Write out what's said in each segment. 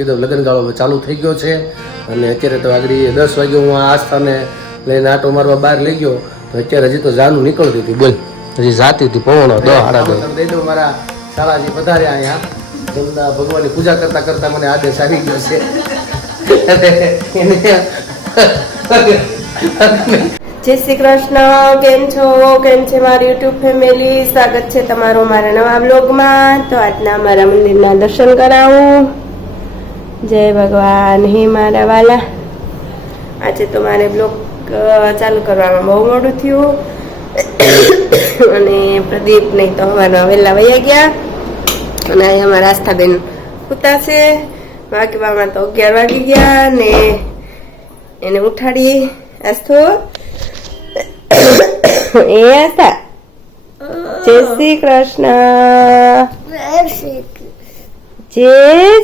એ લગ્નગાળો હવે ચાલુ થઈ ગયો છે. અને અત્યારે તો આગળ દસ વાગે હું આ આસ્થાને લઈને આટો મારવા બહાર લઈ ગયો. તો અત્યારે હજી તો જાનું નીકળતી હતી બોલ. હજી જાતી હતી પવણો દો હાડા દો દઈ દો મારા શાળાજી પધાર્યા અહીંયા. એમના ભગવાનની પૂજા કરતા કરતા મને આદેશ આવી ગયો છે. જય શ્રી કૃષ્ણ કેમ છો? કેમ છે મારી યુટ્યુબ ફેમિલી? સ્વાગત છે તમારું મારા નવા બ્લોગમાં તો આજના મારા મંદિરના દર્શન કરાવું. જય ભગવાન હે મારા વાલા. આજે તો મારે બ્લોગ ચાલુ કરવામાં બહુ મોડું થયું. અને પ્રદીપ નહીં તો હવાના વહેલા વયા ગયા. અને અહીંયા અમારા આસ્થાબેન સૂતા છે. વાગવામાં તો અગિયાર વાગી ગયા ને એને ઉઠાડી આસ્થો. એ આસ્થા. જય શ્રી કૃષ્ણ. જય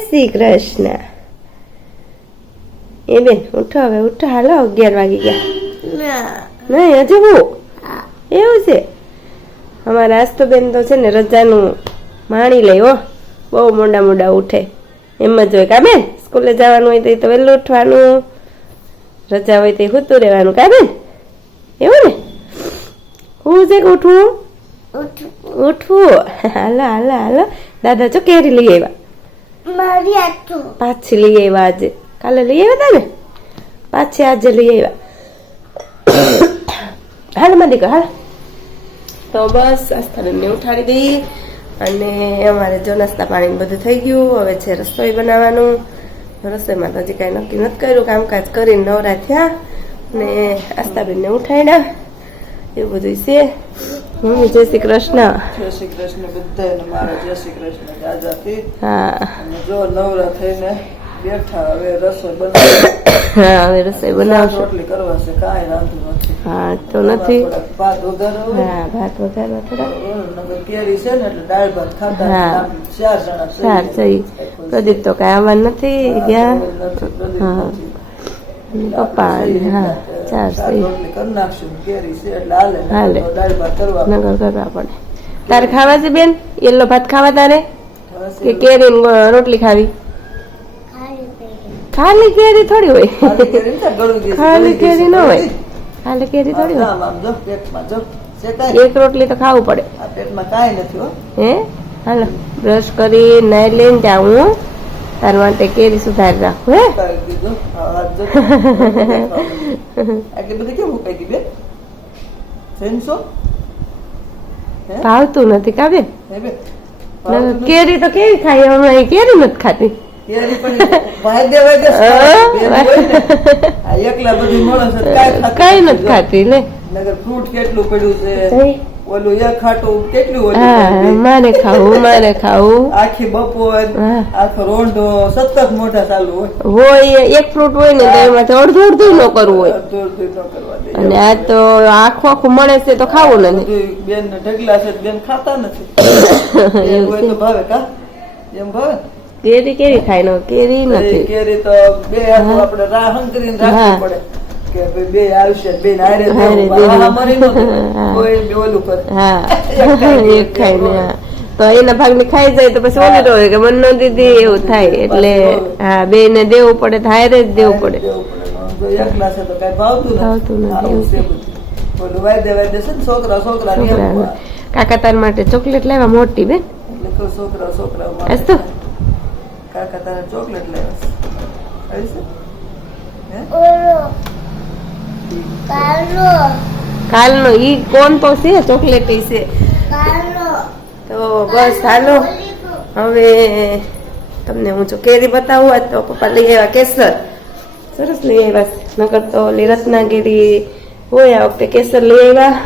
શ્રી કૃષ્ણ. એ બેન ઉઠો હવે ઉઠો. હાલો અગિયાર વાગી ગયા. નહીં હજુ હું? એવું છે? અમારા તો બેન તો છે ને રજાનું માણી લે હો. બહુ મોડા મોડા ઉઠે. એમ જ હોય. કા બેન? સ્કૂલે જવાનું હોય તો એ તો વહેલું ઉઠવાનું. રજા હોય તો એ સૂતું રહેવાનું. કા બેન? એવું ને? હું છે કે ઉઠવું. ઉઠવું. હાલો હાલો હાલો. દાદા જો કેરી લઈ આવ્યા. પાછી લઈ આવ્યા આજે. કાલે લઈ આવ્યા હતા ને પાછી આજે લઈ આવ્યા. હાલમાં દીકરા હાલ. તો બસ આસ્થાબેનને ઉઠાડી દઈ અને અમારે જો નાસ્તા પાણી બધું થઈ ગયું. હવે છે રસોઈ બનાવવાનું. રસોઈમાં તો હજી કાંઈ નક્કી નથી કર્યું. કામકાજ કરીને નવરા થયા ને આસ્થાબેનને ઉઠાડ્યા એવું બધું છે. હમ જય શ્રી કૃષ્ણ. જય શ્રી કૃષ્ણ બધાને મારા જય શ્રી કૃષ્ણ દાદાથી હા. જો નવરા થઈને બેઠા હવે રસોઈ બનાવ હા હવે રસોઈ બનાવશું. રોટલી કરવા છે કાંઈ રાંધું નથી. હા તો નથી. ભાત વઘારો હા ભાત વઘારવા થોડા કેરી છે ને એટલે દાળ ભાત ખાતા હા. ચાર જણા. ચાર સહી પ્રદીપ તો કાંઈ આવવાનું નથી ગયા. હા. પપ્પા હા. ચાર શાક સહી રોટલી કરી નાખશું કેરી છે એટલે હાલે. હાલે. તો દાળ ભાત કરવા નગર કરવા પડે. તારે ખાવા છે બેન? યલો ભાત ખાવા તારે? કે કેરી રોટલી ખાવી? ખાલી કેરી. થોડી હોય. ખાલી કેરી ન હોય. ખાલી કેરી થોડી હોય. એક રોટલી તો ખાવું પડે. પેટમાં કાંઈ નથી હે. હાલો બ્રશ કરી નાઈ લઈને જાઉં તાર માટે કેરી સુધારી રાખું હે. આટલી બધી કેમ ગઈ ભાવતું નથી કા બેન હે બેન? નકર ભાવતું નથી? કેરી તો કેવી ખાઈ હમણાં કેરી નથી ખાતી કાંઈ નથી. ખાતી ને ફ્રૂટ કેટલું પડ્યું છે. ઓલું એક ખાટું કેટલું ઓલું મારે ખાવું મારે ખાવું. આખી બપોર આખો રોંઢો સતત મોઢા ચાલુ હોય. હોય એક ફ્રૂટ હોય ને તો એમાં અડધું અડધું ન કરવું હોય. અને આ તો આખું આખું મળે છે તો ખાવું નથી બેન ઢગલા છે બેન ખાતા નથી. બેન હોય તો ભાવે કા? એમ ભાવે? કેરી કેરી ખાય નો કેરી નથી. કેરી તો બે આપણે રાહન કરીને રાખવી પડે. કે બે આવશે બે. કોઈ ઓલું કરે. હા. તો એના ભાગની ખાઈ જાય તો પછી ઓલી હોય કે મન નો દીધી એવું થાય. એટલે હા બે ને દેવું પડે તો હારે જ દેવું પડે. ભાવતું નથી, છોકરા છોકરા કાકા તાર માટે ચોકલેટ લેવા મોટી બેન? એટલે છોકરા છોકરા કાકા તારા ચોકલેટ લેવા હે? કાલનો ઈ કોણ તો છે? ચોકલેટ છે. તો બસ હાલો. હવે તમને હું જો કેરી બતાવું આજ તો પપ્પા લઈ આવ્યા કેસર. સરસ લઈ આવ્યા. નકર તો ઓલી રત્નાગીરી હોય આ વખતે કેસર લઈ આવ્યા.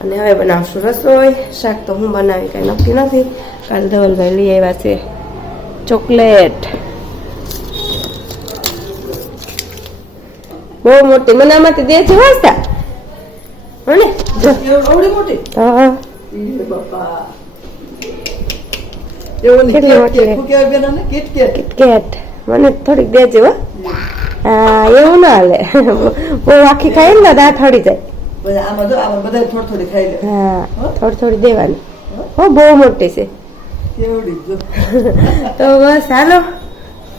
અને હવે બનાવશું રસોઈ. શાક તો હું બનાવી કાંઈ નક્કી નથી. કાલ ધવલભાઈ લઈ આવ્યા છે ચોકલેટ. બહુ મોટી. મને આમાંથી દે છે. વાંચતા હને મોટી? હા. બાપા. કિટકેટ મને થોડીક દેજો હો. હા એવું ના હાલે. બહુ આખી ખાઈ ને દાંત હળી જાય. હા થોડી થોડી દેવાની. હો? બહુ મોટી છે. તો બસ હાલો.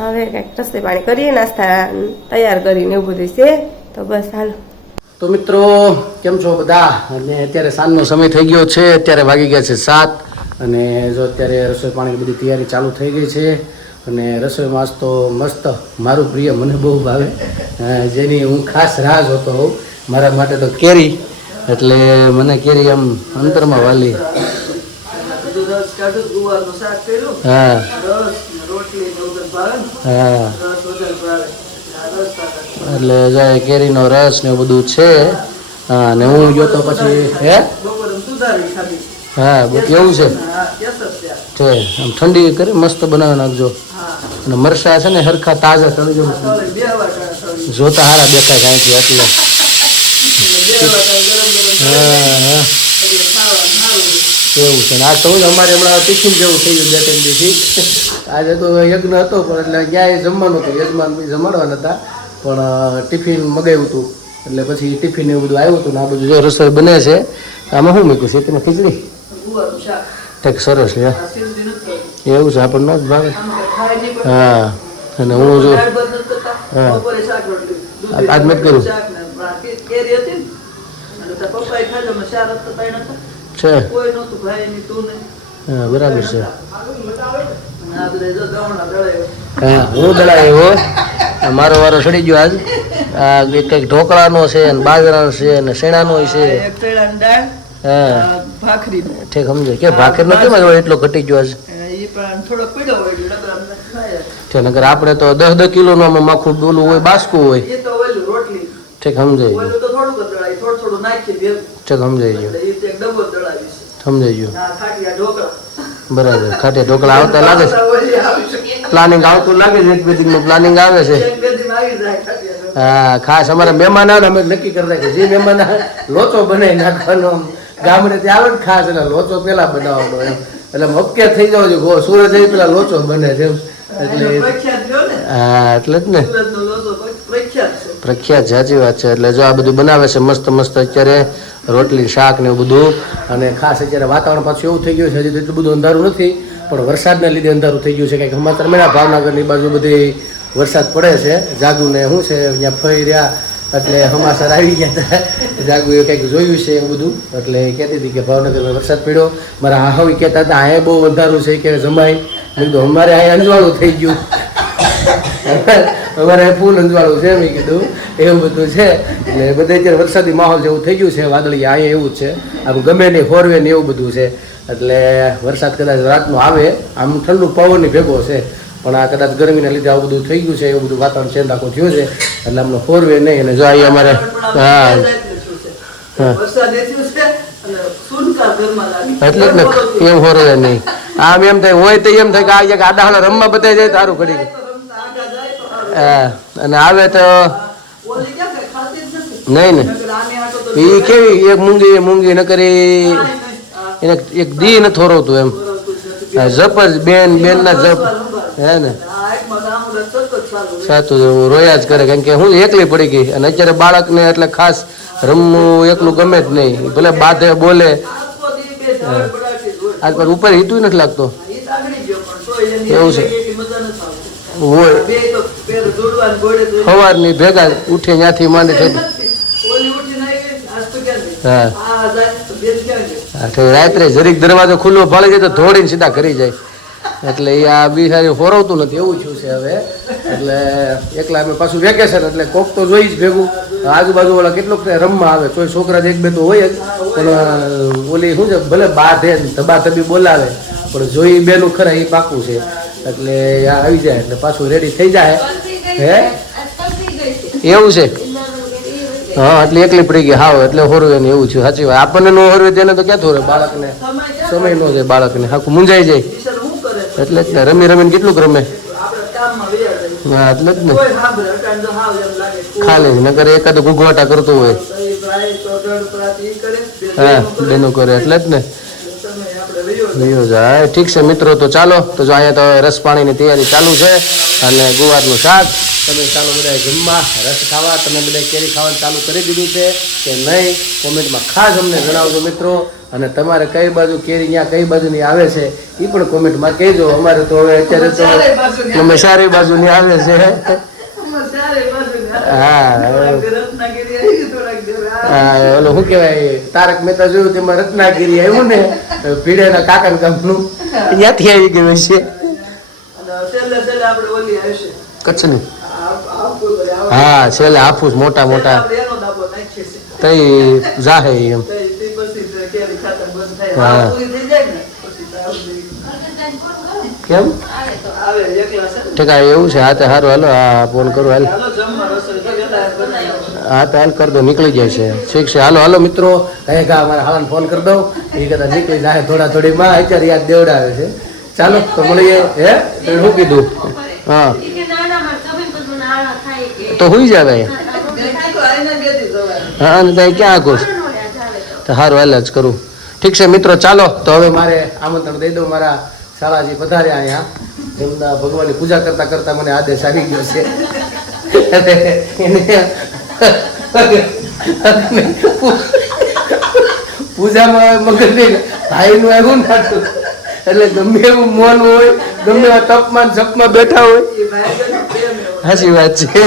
હવે કંઈક રસ્તે પાણી કરીએ નાસ્તા તૈયાર કરીને એવું બધું છે. તો બસ હાલો. તો મિત્રો કેમ છો બધા? અને અત્યારે સાંજનો સમય થઈ ગયો છે અત્યારે વાગી ગયા છે સાત. અને જો અત્યારે રસોઈ પાણીની બધી તૈયારી ચાલુ થઈ ગઈ છે અને રસોઈમાં આજ તો મસ્ત મારું પ્રિય મને બહુ ભાવે. જેની હું ખાસ રાહ જોતો હોઉં મારા માટે તો કેરી. એટલે મને કેરી આમ અંતરમાં વાલી. હા. ને ને ને હા. એટલે જાય કેરીનો રસ ને બધું છે. હા અને હું ગયો તો પછી હે? હા બધું કેવું છે? છે. આમ ઠંડી કરી મસ્ત બનાવી નાખજો. અને મરસા છે ને હરખા તાજા તળજો જોતા હારા દેખાય ગરમ ગરમ હા હા. એટલે એવું છે. ને આ તો અમારે હમણાં ટિફિન જેવું થઈ ગયું બે ત્રણ દિવસથી. આજે તો યજ્ઞ હતો પણ એટલે ક્યાંય જમવાનું હતું યજમાન બી જમાડવાના હતા પણ ટિફિન મગાવ્યું હતું એટલે પછી ટિફિન એવું બધું આવ્યું હતું ને આ બધું જો રસોઈ બને છે આમાં શું મૂક્યું છે તેમાં ખીચડી કંઈક સરસ લે. એવું છે આપણને ન જ ભાવે હા અને હું જો. હા. આજ કે- કેરી. છે બરાબર છે અને હા હું દળાયો મારો વારો ચડી ગયો આજ આ કંઈક ઢોકળાનો છે ને બાજરાનો છે ને શેણાનો છે હા. ઠીક સમજે કે ભાખરનો કેમ એટલો ઘટી ગયો આજ અને. છે નકર આપણે તો દસ દસ કિલો નો માખું ડોલું હોય બાસકું હોય. ઠીક ભેગું. ઠીક દળાવીશ. સમજાઈ ગયું. બરાબર. ખાટે ઢોકળા આવતા લાગે છે. પ્લાનિંગ આવતું લાગે છે એક બે દિન પ્લાનિંગ આવે છે. હા ખાસ અમારા મહેમાન આવે અમે નક્કી કરી નાખીએ. જે મહેમાન લોચો બનાવી નાખવાનો ગામડે ત્યાં આવે ને ખાસ એટલે લોચો પેલા બનાવવાનો એમ. એટલે મક્કે થઈ જાવ છો સુરત જઈ પેલા લોચો બને છે એટલે હા એટલે જ ને. પ્રખ્યાત સાચી વાત છે. એટલે જો આ બધું બનાવે છે, મસ્ત મસ્ત અત્યારે રોટલી, શાક ને એવું બધું. અને ખાસ અત્યારે વાતાવરણ પાછું એવું થઈ ગયું છે, હજી એટલું બધું અંધારું નથી, પણ વરસાદના લીધે અંધારું થઈ ગયું છે. કંઈક સમાચાર મળ્યા ભાવનગરની બાજુ બધી વરસાદ પડે છે. જાગુ ને શું છે, અહીંયા ફરી રહ્યા, એટલે હમાસર આવી ગયા હતા. જાગુ એ કંઈક જોયું છે એવું બધું. એટલે કહેતી હતી કે ભાવનગરમાં વરસાદ પડ્યો. મારા હાહવી કહેતા હતા, અહીંયા બહુ અંધારું છે, કે જમાય મેં કીધું, અમારે અહીંયા અંજવાળું થઈ ગયું. અમારે ફૂલ અંજવાળું છે મેં કીધું. એવું બધું છે. એટલે બધે અત્યારે વરસાદી માહોલ જેવું થઈ ગયું છે વાદળી અહીંયા એવું જ છે. આમ ગમે નહીં ફોરવે ને એવું બધું છે. એટલે વરસાદ કદાચ રાતનો આવે આમ ઠંડુ પવનની ભેગો છે. પણ આ કદાચ ગરમીના લીધે આવું બધું થઈ ગયું છે એવું બધું વાતાવરણ ચેન્જ આખું થયું છે. એટલે અમને ફોરવે નહીં અને જો અહીં અમારે હા. એટલે જ ને એમ હોરવે નહીં. આમ એમ થાય હોય તો એમ થાય કે આ આડા રમવા બતાવી જાય તારું ઘડી તો રમતા આગા જાય તો સારું. હા અને આવે તો. નહીં ને એ કેવી, એક મૂંગી મૂંગી ન કરી, એને એક દી ન થોરવતું એમ જપ જ, બેન બેન ના જપ હે ને. સાચું હું રોયા જ કરે, કેમ કે હું એકલી પડી ગઈ અને અત્યારે બાળકને એટલે ખાસ રમવું એકલું ગમે જ નહીં ભલે બાધે, બોલે. આજ પર ઉપર હીતું નથી લાગતો એવું છે. હોય સવારની ભેગા ઉઠે ત્યાંથી માંડે ઓલી? હા. તો રાત્રે જરીક દરવાજો ખુલ્લો ભાળી જાય તો દોડીને સીધા કરી જાય. એટલે એ આ બિહારી ફોરવતું નથી એવું થયું છે હવે. એટલે એકલા અમે પાછું વેકેશન એટલે કોક તો જોઈ જ ભેગું. આજુબાજુ વાળા કેટલોક રમવા આવે તોય છોકરા એક બે તો હોય જ. પણ ઓલી શું છે ભલે બાધે ધબા ધબી બોલાવે પણ જોઈ બેનું ખરા એ પાકું છે. એટલે આવી જાય એટલે પાછું રેડી થઈ જાય. હે? એવું છે? હા એટલે એકલી પડી ગઈ. હાવ એટલે હોરવે ને એવું છે સાચી વાત. આપણને નો હોરવે તેને તો ક્યાં થોરે બાળકને. સમય નો જાય બાળકને. આખું મૂંઝાઈ જાય? એટલે જ ને. રમી રમીને કેટલું રમે. હા એટલે જ ને. ખાલી નગર એકાદ ગુગવાટા કરતું હોય. હા બેનો કરે. એટલે જ ને. વયો જાય. ઠીક છે મિત્રો તો ચાલો. તો જો અહીંયા તો રસ પાણીની તૈયારી ચાલુ છે અને ગુવારનું શાક. તમે ચાલો બધા જમવા રસ ખાવા. તમે બધા કેરી ખાવાનું ચાલુ કરી દીધું છે કે નહીં કોમેન્ટમાં ખાસ અમને જણાવજો મિત્રો. અને તમારે કઈ બાજુ કેરી ત્યાં કઈ બાજુની આવે છે એ પણ કોમેન્ટમાં કહેજો. અમારે તો હવે અત્યારે તો અમે સારી બાજુની આવે છે. હા ઓલો શું કહેવાય તારક મહેતા જોયું તેમાં રત્નાગીરી આવ્યું ને ભીડેના કાકા ગામનું ત્યાંથી આવી ગયું છે. કચ્છની હા છેલ્લે હાફૂસ મોટા મોટા. તઈ જાહે એમ. હા. કેમ. ઠીક એવું છે હા તો સારું હાલો હા ફોન કરું હાલ ચાલો જમવા રસોઈ તો વહેલા બનાવી. હા તો હાલ કરી દો, નીકળી જાય છે. ઠીક છે. હાલો હાલો, મિત્રો. કહે કે મારા હાવાને ફોન કરી દઉં. એ કદાચ નીકળી જાય થોડા થોડીમાં અત્યારે યાદ દેવડાવે છે. ચાલો, તો મળીએ. હે? શું કીધું? હા. તો હોઈ જાય મેં. હા, અને ત્યાં ક્યાં આખું તો સારું હાલ જ કરું. ઠીક છે, મિત્રો, ચાલો. તો હવે મારે આમંત્રણ દઈ દઉં. મારા શાળાજી પધાર્યા અહીંયા. એમના ભગવાનની પૂજા કરતા કરતા મને આદેશ આવી ગયો છે. પૂજામાં મગજ ભાઈનું આવ્યું નાટું એટલે ગમે એવું મન હોય ગમે એવા તપમાન જપમાં બેઠા હોય એવો. સાચી વાત છે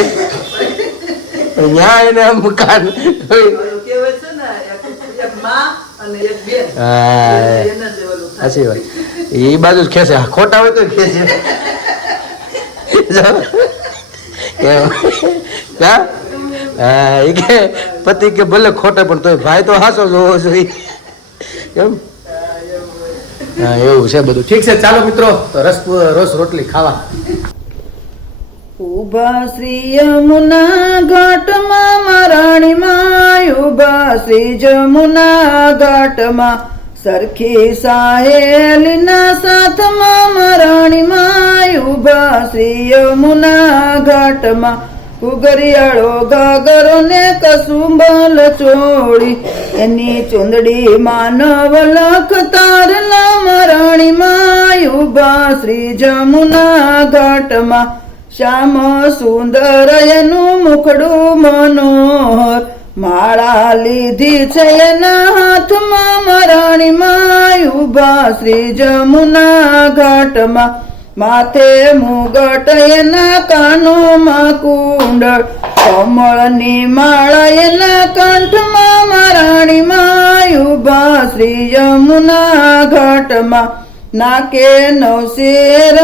ત્યાં એને આમ કાન હોય ઓલું કહેવાય છે ને, એક- એક માં અને એક બેન. હા એને જ ઓલું થાય. સાચી વાત એ બાજુ ખેંચે ખોટા હોય તો ખેંચે. એમ. હા હા, એ કે પતિ કે ભલે ખોટે પણ તોય ભાઈ તો હાસો જોવો જોઈએ. કેમ? એવું છે બધું. ઠીક છે ચાલો મિત્રો રસ રસ રોટલી ખાવા. ઊભા શ્રી યમુના ઘાટમાં મારાણીમાં ઊભા શ્રી જમુના ઘાટમાં. સરખી સાહેલીના સાથમાં મારાણીમાં ઊભા શ્રી યમુના ઘાટમાં. કુગરિયાળો ગાગરો ને કસુંબલ ચોળી. એની ચુંદડી માનવ લખ તારલા મરણીમાં ઊભા શ્રી જમુના ઘાટમાં. શ્યામ સુંદર એનું મુખડું મનોહર. માળા લીધી છે એના હાથમાં મરણીમાં ઊભા શ્રી જમુના ઘાટમાં. માથે મુગટ એના કાનોમાં કુંડળ, કમળની માળા એના કંઠમાં મારાણીમાં ઊભા શ્રી યમુના ઘાટમાં. નાકે નવશેર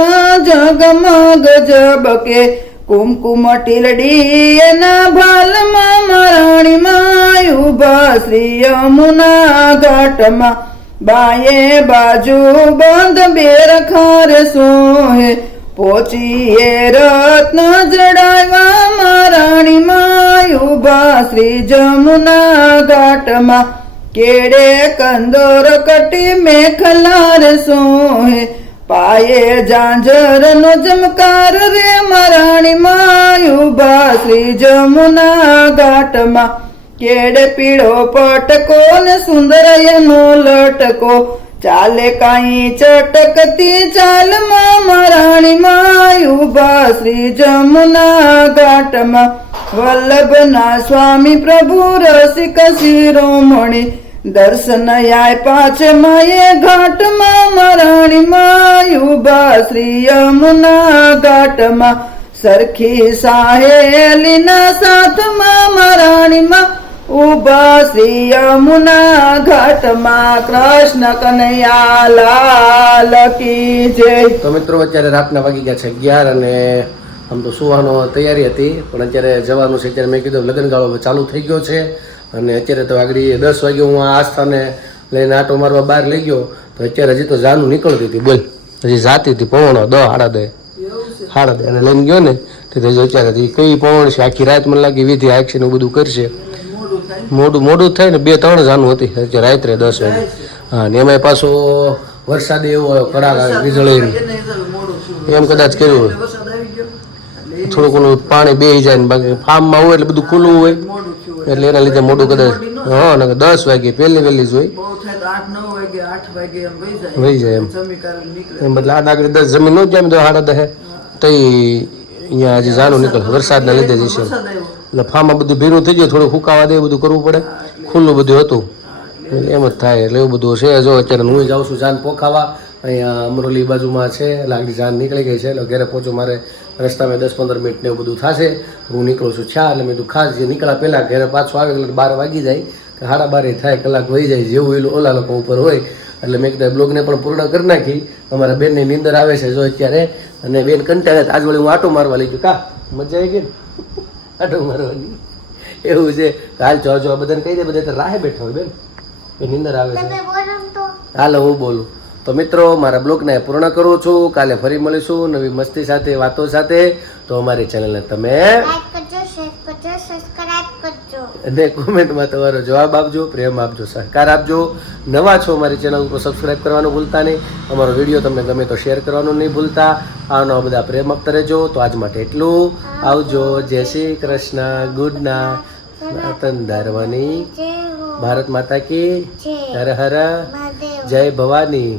જગમગ જબકે, કુમકુમ ટીલડી એના ભાલમાં મારાણીમાં માયુભા શ્રી યમુના ઘાટમાં. બાયે બાજુ બંધ બેર ખાર સોહે. પોચીએ રત્ન જડાવ્યા મારાણીમાં ઊભા શ્રી જમુના ઘાટમાં. કેડે કંદોર કટી મેખલાર સોહે. પાયે જાંજર નો જમકાર રે મારાણીમાં ઊભા શ્રી જમુના ઘાટમાં. કેડે પીળો પટકો ને સુંદર એનો લટકો. ચાલે કાંઈ ચટકતી ચાલમાં મારાણી ઊભા શ્રી જમુના ઘાટમાં. વલ્લભના સ્વામી પ્રભુ રસિક શિરોમણી. દર્શન આય પાછ માયે ઘાટમાં મારાણી ઊભા શ્રી યમુના ઘાટમાં. સરખી સાહેલીના સાથમાં મરાણીમાં ઊભા શ્રી યમુના ઘાટમાં કૃષ્ણ કનૈયા લાલ કી જય. તો મિત્રો અત્યારે રાતના વાગી ગયા છે અગિયાર અને આમ તો સુવાનો તૈયારી હતી પણ અત્યારે જવાનું છે અત્યારે મેં કીધું લગ્નગાળો ચાલુ થઈ ગયો છે. અને અત્યારે તો આગળ દસ વાગે હું આ આસ્થાને લઈને આટો મારવા બહાર લઈ ગયો. તો અત્યારે હજી તો જાનું નીકળતી હતી બોલ. હજી જાતી હતી પવણો દો હાડા દે હાડા દે અને લઈને ગયો ને તો અત્યારે કઈ પવણ છે? આખી રાત મને લાગી વિધિ આક્ષી ને બધું કરશે. મોડું મોડું થાય ને બે ત્રણ જાનું હતી. રાત્રે દસ વાગે. હા ને એમાંય પાછો વરસાદ એવો કડાક વીજળી. એમ કદાચ કર્યું હોય. વરસાદ આવી ગયો. એટલે થોડું ઘણું પાણી બેહી જાય ને બાકી ફાર્મમાં હોય એટલે બધું ખુલ્લું હોય. એટલે એના લીધે મોડું કદાચ હા ને દસ વાગે પહેલી વહેલી જ હોય. એમ વહી જાય. એમ. એમ બદલે આઠ આગળ દસ જમીન નો જાય તો સાડા દહે તો અહીંયા હજી જાનું નીકળે. વરસાદના લીધે જ છે. એટલે ફામાં બધું ભેરું થઈ ગયું થોડું ફૂકાવા દે બધું કરવું પડે. ખુલ્લું બધું હતું. એમ જ થાય, એટલે એવું બધું છે. જો અત્યારે હું જાઉં છું જાન પોખાવા, અહીંયા અમરોલી બાજુમાં છે લાગણી જાન નીકળી ગઈ છે, એટલે ઘરે પહોંચું, મારે રસ્તામાં દસ પંદર મિનિટ ને એવું બધું થશે હું નીકળું છું. છા, એટલે મેં કીધું, ખાસ જે નીકળ્યા પહેલાં ઘરે પાછો આવે, એટલે બાર વાગી જાય, કે સાડા બારે થાય, કલાક વહી જાય, જેવું એલું ઓલા લોકો ઉપર હોય. એટલે મેં કીધું બ્લોગને પણ પૂર્ણ કરી નાખી. અમારા બેનની નીંદર આવે છે, જો અત્યારે. અને બેન કંટાળે, આજ વળી હું આટો મારવા લઈ ગયો. કા? મજા આવી ગઈ ને? આટો મારવાની. એવું છે. હાલ જો જો બધાને કહી દે બધા તો રાહે બેઠા હોય બેન. એ નીંદર આવે છે. હાલો હું બોલું. તો મિત્રો મારા બ્લોગને પૂર્ણ કરું છું. કાલે ફરી મળીશું નવી મસ્તી સાથે વાતો સાથે. તો અમારી ચેનલને તમે અને કોમેન્ટમાં તમારો જવાબ આપજો પ્રેમ આપજો સહકાર આપજો. નવા છો અમારી ચેનલ ઉપર સબસ્ક્રાઈબ કરવાનું ભૂલતા નહીં. અમારો વીડિયો તમને ગમે તો શેર કરવાનું નહીં ભૂલતા. આનો બધા પ્રેમ આપતા રહેજો. તો આજ માટે એટલું. આવજો. જય શ્રી કૃષ્ણ. ગુડ રતન ધરવાની. ભારત માતા કી. હર હર. જય ભવાની.